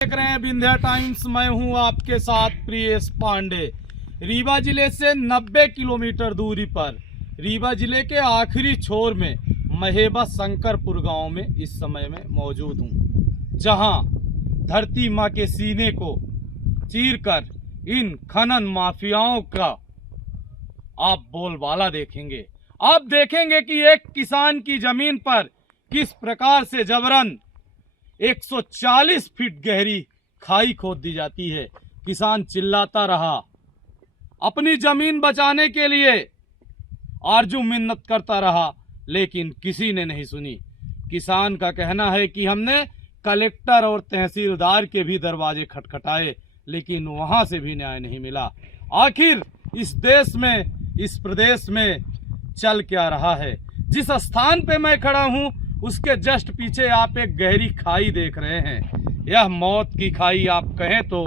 देख रहे हैं विंध्या टाइम्स। मैं हूं आपके साथ प्रियेश पांडे। रीवा जिले से 90 किलोमीटर दूरी पर रीवा जिले के आखिरी छोर में महेबा शंकरपुर गांव में इस समय में मौजूद हूं, जहां धरती मां के सीने को चीरकर इन खनन माफियाओं का आप बोलबाला देखेंगे। आप देखेंगे कि एक किसान की जमीन पर किस प्रकार से जबरन 140 फीट गहरी खाई खोद दी जाती है। किसान चिल्लाता रहा, अपनी जमीन बचाने के लिए आरजू मिन्नत करता रहा, लेकिन किसी ने नहीं सुनी। किसान का कहना है कि हमने कलेक्टर और तहसीलदार के भी दरवाजे खटखटाए, लेकिन वहां से भी न्याय नहीं मिला। आखिर इस देश में, इस प्रदेश में चल क्या रहा है? जिस स्थान पे मैं खड़ा हूं उसके जस्ट पीछे आप एक गहरी खाई देख रहे हैं। यह मौत की खाई आप कहें तो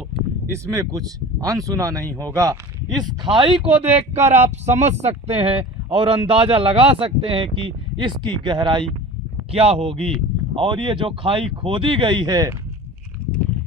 इसमें कुछ अनसुना नहीं होगा। इस खाई को देखकर आप समझ सकते हैं और अंदाजा लगा सकते हैं कि इसकी गहराई क्या होगी। और ये जो खाई खोदी गई है,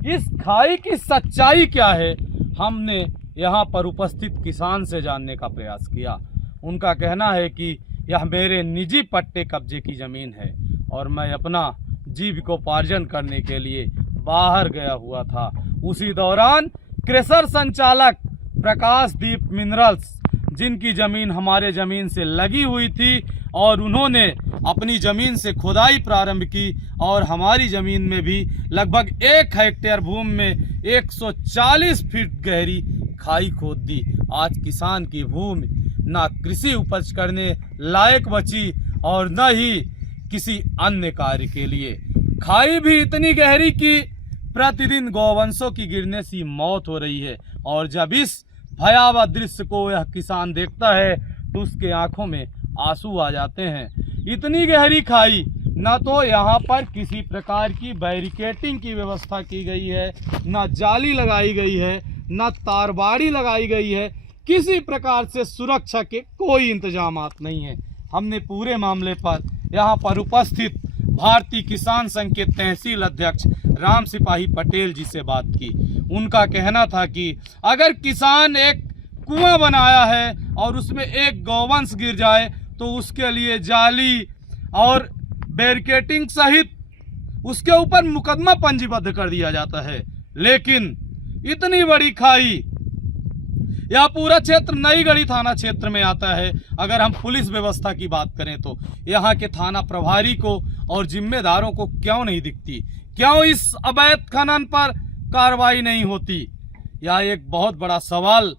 इस खाई की सच्चाई क्या है, हमने यहाँ पर उपस्थित किसान से जानने का प्रयास किया। उनका कहना है कि यह मेरे निजी पट्टे कब्जे की जमीन है और मैं अपना जीविकोपार्जन करने के लिए बाहर गया हुआ था। उसी दौरान क्रेशर संचालक प्रकाशदीप मिनरल्स, जिनकी जमीन हमारे जमीन से लगी हुई थी, और उन्होंने अपनी जमीन से खुदाई प्रारंभ की और हमारी जमीन में भी लगभग 1 हेक्टेयर भूमि में 140 फीट गहरी खाई खोद दी। आज किसान की भूमि ना कृषि उपज करने लायक बची और न ही किसी अन्य कार्य के लिए। खाई भी इतनी गहरी कि प्रतिदिन गौवंशों की गिरने से मौत हो रही है। और जब इस भयावह दृश्य को यह किसान देखता है तो उसके आंखों में आंसू आ जाते हैं। इतनी गहरी खाई, न तो यहाँ पर किसी प्रकार की बैरिकेटिंग की व्यवस्था की गई है, न जाली लगाई गई है, न तारबाड़ी लगाई गई है, किसी प्रकार से सुरक्षा के कोई इंतजामात नहीं है। हमने पूरे मामले पर यहाँ पर उपस्थित भारतीय किसान संघ के तहसील अध्यक्ष राम सिपाही पटेल जी से बात की। उनका कहना था कि अगर किसान एक कुआं बनाया है और उसमें एक गौवंश गिर जाए तो उसके लिए जाली और बैरिकेटिंग सहित उसके ऊपर मुकदमा पंजीबद्ध कर दिया जाता है। लेकिन इतनी बड़ी खाई, यह पूरा क्षेत्र नईगढ़ी थाना क्षेत्र में आता है। अगर हम पुलिस व्यवस्था की बात करें तो यहाँ के थाना प्रभारी को और जिम्मेदारों को क्यों नहीं दिखती? क्यों इस अवैध खनन पर कार्रवाई नहीं होती? यह एक बहुत बड़ा सवाल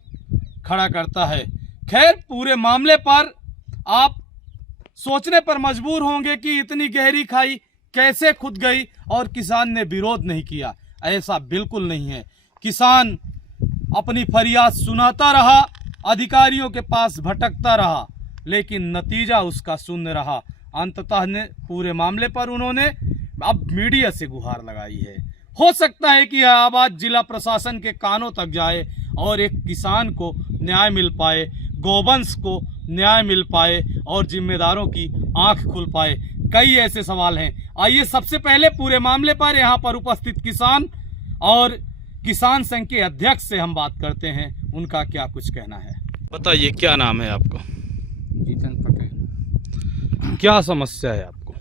खड़ा करता है। खैर, पूरे मामले पर आप सोचने पर मजबूर होंगे कि इतनी गहरी खाई कैसे खुद गई और किसान ने विरोध नहीं किया। ऐसा बिल्कुल नहीं है। किसान अपनी फरियाद सुनाता रहा, अधिकारियों के पास भटकता रहा, लेकिन नतीजा उसका शून्य रहा। अंततः ने पूरे मामले पर उन्होंने अब मीडिया से गुहार लगाई है। हो सकता है कि यह आवाज जिला प्रशासन के कानों तक जाए और एक किसान को न्याय मिल पाए, गौवंश को न्याय मिल पाए और जिम्मेदारों की आंख खुल पाए। कई ऐसे सवाल हैं। आइए सबसे पहले पूरे मामले पर यहाँ पर उपस्थित किसान और किसान संघ के अध्यक्ष से हम बात करते हैं, उनका क्या कुछ कहना है। बताइए, क्या नाम है आपका? जीतन पटेल। क्या समस्या है आपको?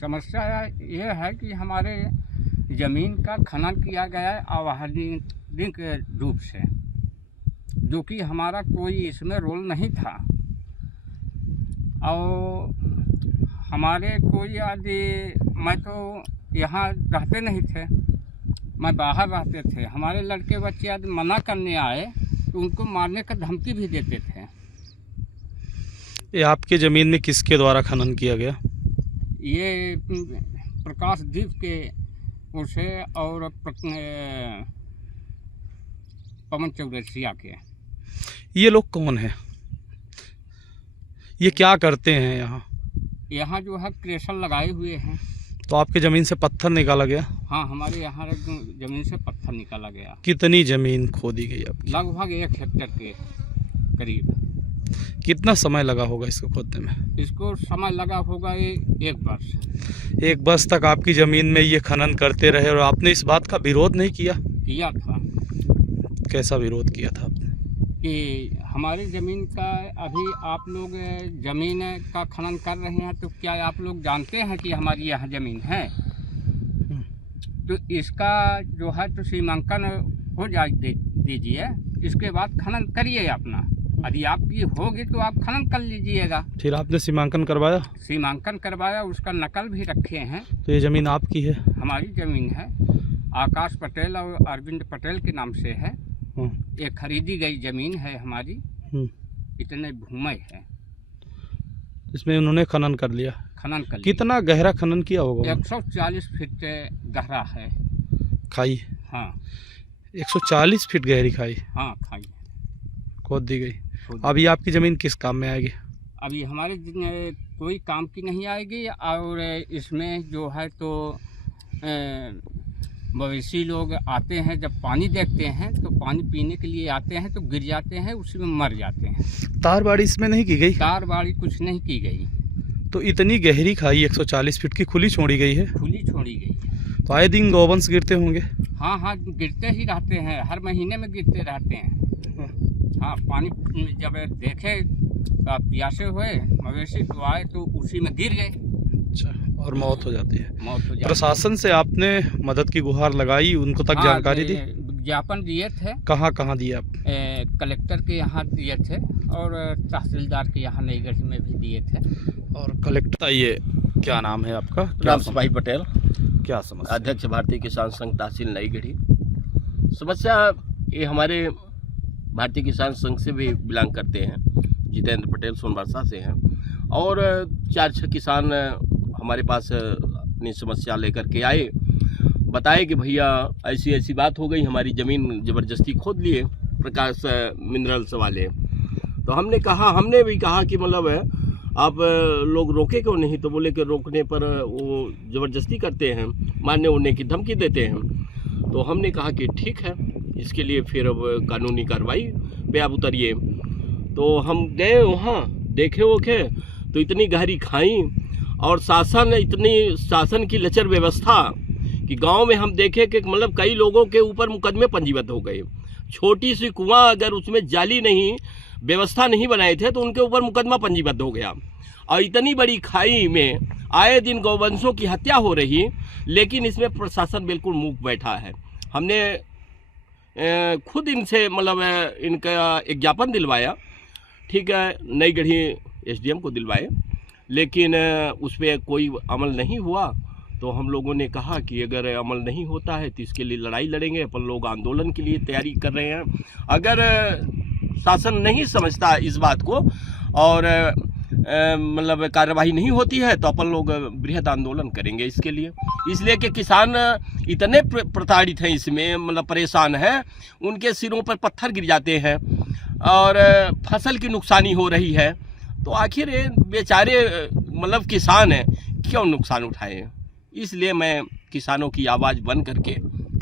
समस्या ये है कि हमारे ज़मीन का खनन किया गया है अवैधानिक रूप से, जो कि हमारा कोई इसमें रोल नहीं था। और हमारे कोई आदि, मैं तो यहाँ रहते नहीं थे, मैं बाहर रहते थे। हमारे लड़के बच्चे आदि मना करने आए तो उनको मारने का धमकी भी देते थे। ये आपके ज़मीन में किसके द्वारा खनन किया गया? ये प्रकाशदीप के ओर से और पवन चौरसिया के। ये लोग कौन हैं? ये क्या करते हैं यहाँ? यहाँ जो है क्रेशर लगाए हुए हैं। तो आपके ज़मीन से पत्थर निकाला गया? हाँ, हमारे यहाँ ज़मीन से पत्थर निकाला गया। कितनी ज़मीन खोदी गई आपकी? लगभग 1 हेक्टेयर के करीब। कितना समय लगा होगा इसको खोदने में? इसको समय लगा होगा ये 1 वर्ष। 1 वर्ष तक आपकी ज़मीन में ये खनन करते रहे और आपने इस बात का विरोध नहीं किया? किया था। कैसा विरोध किया था आपने? कि हमारी ज़मीन का अभी आप लोग ज़मीन का खनन कर रहे हैं, तो क्या आप लोग जानते हैं कि हमारी यहाँ ज़मीन है? तो इसका जो है तो सीमांकन हो जाए दीजिए, इसके बाद खनन करिए अपना। यदि आपकी होगी तो आप खनन कर लीजिएगा। फिर आपने सीमांकन करवाया? सीमांकन करवाया, उसका नकल भी रखे हैं। तो ये ज़मीन आपकी है? हमारी ज़मीन है, आकाश पटेल और अरविंद पटेल के नाम से है। ये खरीदी गई ज़मीन है हमारी, इतने भूमि है। इसमें उन्होंने खनन कर लिया? खनन कर लिया। कितना गहरा खनन किया होगा? 140 फीट गहरा है खाई? हाँ। 140 फीट गहरी खाई? हाँ, खाई खोद दी गई। अभी आपकी ज़मीन किस काम में आएगी? अभी हमारे कोई काम की नहीं आएगी। और इसमें जो है तो मवेशी लोग आते हैं, जब पानी देखते हैं तो पानी पीने के लिए आते हैं तो गिर जाते हैं, उसी में मर जाते हैं। तारबाड़ी इसमें नहीं की गई? तारबाड़ी कुछ नहीं की गई। तो इतनी गहरी खाई 140 फीट की खुली छोड़ी गई है? खुली छोड़ी गई है। तो आए दिन गौवंश गिरते होंगे? हाँ हाँ, गिरते ही रहते हैं, हर महीने में गिरते रहते हैं। हाँ, पानी जब देखे प्यासे हुए मवेशी तो आए तो उसी में गिर गए। अच्छा, और मौत हो जाती है? मौत हो जाती है। प्रशासन से आपने मदद की गुहार लगाई, उनको तक जानकारी दी? विज्ञापन दिए थे। कहाँ दिए आप? कलेक्टर के यहाँ दिए थे और तहसीलदार के यहाँ नईगढ़ी में भी दिए थे। और कलेक्टर, ये क्या नाम है आपका? राम सिपाही पटेल, क्या समस्या? अध्यक्ष भारतीय किसान संघ तहसील नईगढ़ी। समस्या ये हमारे भारतीय किसान संघ से भी बिलोंग करते हैं, जितेंद्र पटेल सोनबरसा से हैं, और 4-6 किसान हमारे पास अपनी समस्या लेकर के आए, बताए कि भैया ऐसी ऐसी बात हो गई, हमारी ज़मीन ज़बरदस्ती खोद लिए प्रकाश मिनरल्स वाले। तो हमने भी कहा कि मतलब आप लोग रोके क्यों नहीं? तो बोले कि रोकने पर वो ज़बरदस्ती करते हैं, मारने उड़ने की धमकी देते हैं। तो हमने कहा कि ठीक है, इसके लिए फिर अब कानूनी कार्रवाई पे आप उतरिए। तो हम गए वहाँ, देखे ओखे तो इतनी गहरी खाई और शासन की लचर व्यवस्था कि गांव में हम देखे कि मतलब कई लोगों के ऊपर मुकदमे पंजीबद्ध हो गए। छोटी सी कुआं, अगर उसमें जाली नहीं, व्यवस्था नहीं बनाए थे तो उनके ऊपर मुकदमा पंजीबद्ध हो गया। और इतनी बड़ी खाई में आए दिन गौवंशों की हत्या हो रही, लेकिन इसमें प्रशासन बिल्कुल मूक बैठा है। हमने खुद इनसे मतलब इनका एक ज्ञापन दिलवाया, ठीक है, नईगढ़ी एसडीएम को दिलवाए, लेकिन उस पर कोई अमल नहीं हुआ। तो हम लोगों ने कहा कि अगर अमल नहीं होता है तो इसके लिए लड़ाई लड़ेंगे। अपन लोग आंदोलन के लिए तैयारी कर रहे हैं। अगर शासन नहीं समझता इस बात को और मतलब कार्रवाई नहीं होती है तो अपन लोग बृहद आंदोलन करेंगे इसके लिए। इसलिए कि किसान इतने प्रताड़ित हैं, इसमें मतलब परेशान हैं, उनके सिरों पर पत्थर गिर जाते हैं और फसल की नुकसानी हो रही है। तो आखिर ये बेचारे मतलब किसान हैं, क्यों नुकसान उठाएं? इसलिए मैं किसानों की आवाज़ बन करके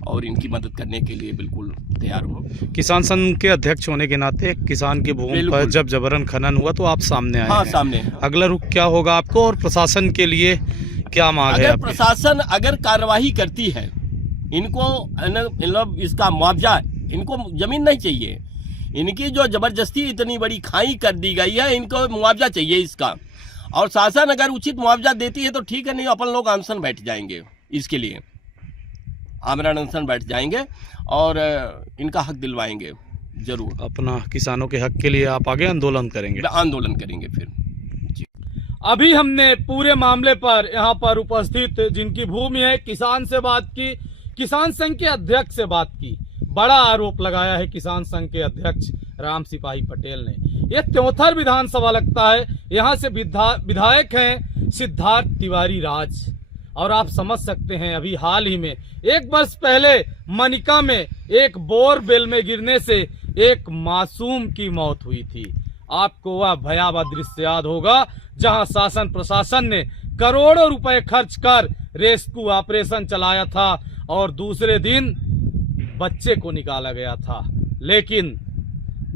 और इनकी मदद करने के लिए बिल्कुल तैयार हूँ। किसान संघ के अध्यक्ष होने के नाते किसान की भूमि पर जब जबरन खनन हुआ तो आप सामने आए? हाँ, हैं। सामने। अगला रुख क्या होगा आपको और प्रशासन के लिए क्या मांग है? अगर प्रशासन अगर कार्रवाई करती है, इनको मतलब इसका मुआवजा, इनको जमीन नहीं चाहिए, इनकी जो जबरदस्ती इतनी बड़ी खाई कर दी गई है, इनको मुआवजा चाहिए इसका। और शासन अगर उचित मुआवजा देती है तो ठीक है, नहीं अपन लोग अनशन बैठ जाएंगे, इसके लिए आमरण अनशन बैठ जाएंगे और इनका हक दिलवाएंगे जरूर। अपना किसानों के हक के लिए आप आगे आंदोलन करेंगे? आंदोलन करेंगे फिर। अभी हमने पूरे मामले पर यहाँ पर उपस्थित जिनकी भूमि है किसान से बात की, किसान संघ के अध्यक्ष से बात की। बड़ा आरोप लगाया है किसान संघ के अध्यक्ष राम सिपाही पटेल ने। ये त्योंथर विधानसभा लगता है, यहाँ से विधायक हैं सिद्धार्थ तिवारी राज। और आप समझ सकते हैं अभी हाल ही में 1 वर्ष पहले मनिका में एक बोरवेल में गिरने से एक मासूम की मौत हुई थी। आपको वह भयावह दृश्य याद होगा जहां शासन प्रशासन ने करोड़ों रुपए खर्च कर रेस्क्यू ऑपरेशन चलाया था और दूसरे दिन बच्चे को निकाला गया था। लेकिन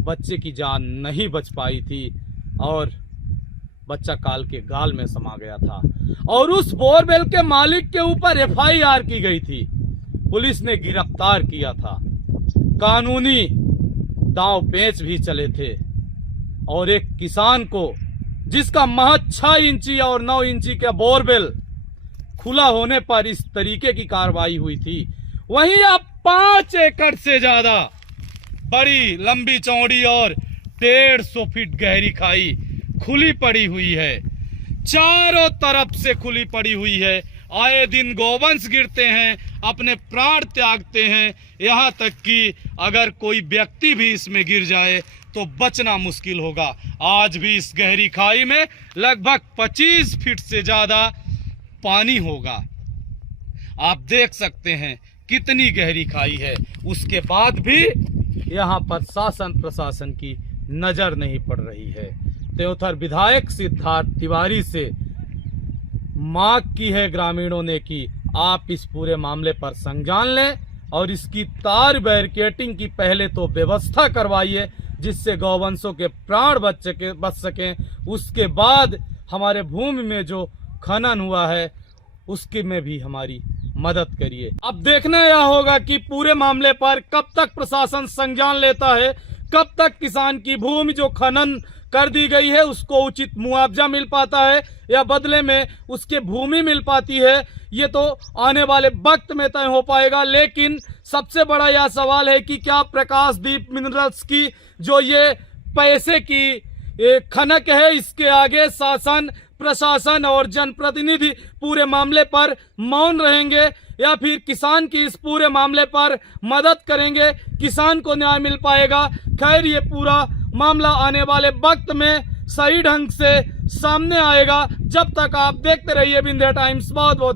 बच्चे की जान नहीं बच पाई थी और बच्चा काल के गाल में समा गया था। और उस बोरवेल के मालिक के ऊपर FIR की गई थी, पुलिस ने गिरफ्तार किया था, कानूनी दांव पेच भी चले थे। और एक किसान को जिसका महज 6 इंची और 9 इंची का बोरवेल खुला होने पर इस तरीके की कार्रवाई हुई थी, वहीं अब 5 एकड़ से ज्यादा बड़ी लंबी चौड़ी और 150 फीट गहरी खाई खुली पड़ी हुई है, चारों तरफ से खुली पड़ी हुई है। आए दिन गोवंश गिरते हैं, अपने प्राण त्यागते हैं, यहाँ तक कि अगर कोई व्यक्ति भी इसमें गिर जाए तो बचना मुश्किल होगा। आज भी इस गहरी खाई में लगभग 25 फीट से ज्यादा पानी होगा। आप देख सकते हैं कितनी गहरी खाई है, उसके बाद भी यहाँ पर शासन प्रशासन की नजर नहीं पड़ रही है। त्योथर विधायक सिद्धार्थ तिवारी से मांग की है ग्रामीणों ने कि आप इस पूरे मामले पर संज्ञान लें और इसकी तार बैरिकेटिंग की पहले तो व्यवस्था करवाइए, जिससे गौवंशों के प्राण बच सकें। उसके बाद हमारे भूमि में जो खनन हुआ है उसके में भी हमारी मदद करिए। अब देखना यह होगा कि पूरे मामले पर कब तक प्रशासन संज्ञान लेता है, कब तक किसान की भूमि जो खनन कर दी गई है उसको उचित मुआवजा मिल पाता है या बदले में उसके भूमि मिल पाती है। ये तो आने वाले वक्त में तय हो पाएगा। लेकिन सबसे बड़ा यह सवाल है कि क्या प्रकाशदीप मिनरल्स की जो ये पैसे की खनक है, इसके आगे शासन प्रशासन और जनप्रतिनिधि पूरे मामले पर मौन रहेंगे या फिर किसान की इस पूरे मामले पर मदद करेंगे, किसान को न्याय मिल पाएगा। खैर, ये पूरा मामला आने वाले वक्त में सही ढंग से सामने आएगा। जब तक आप देखते रहिए विंध्य टाइम्स। बहुत बहुत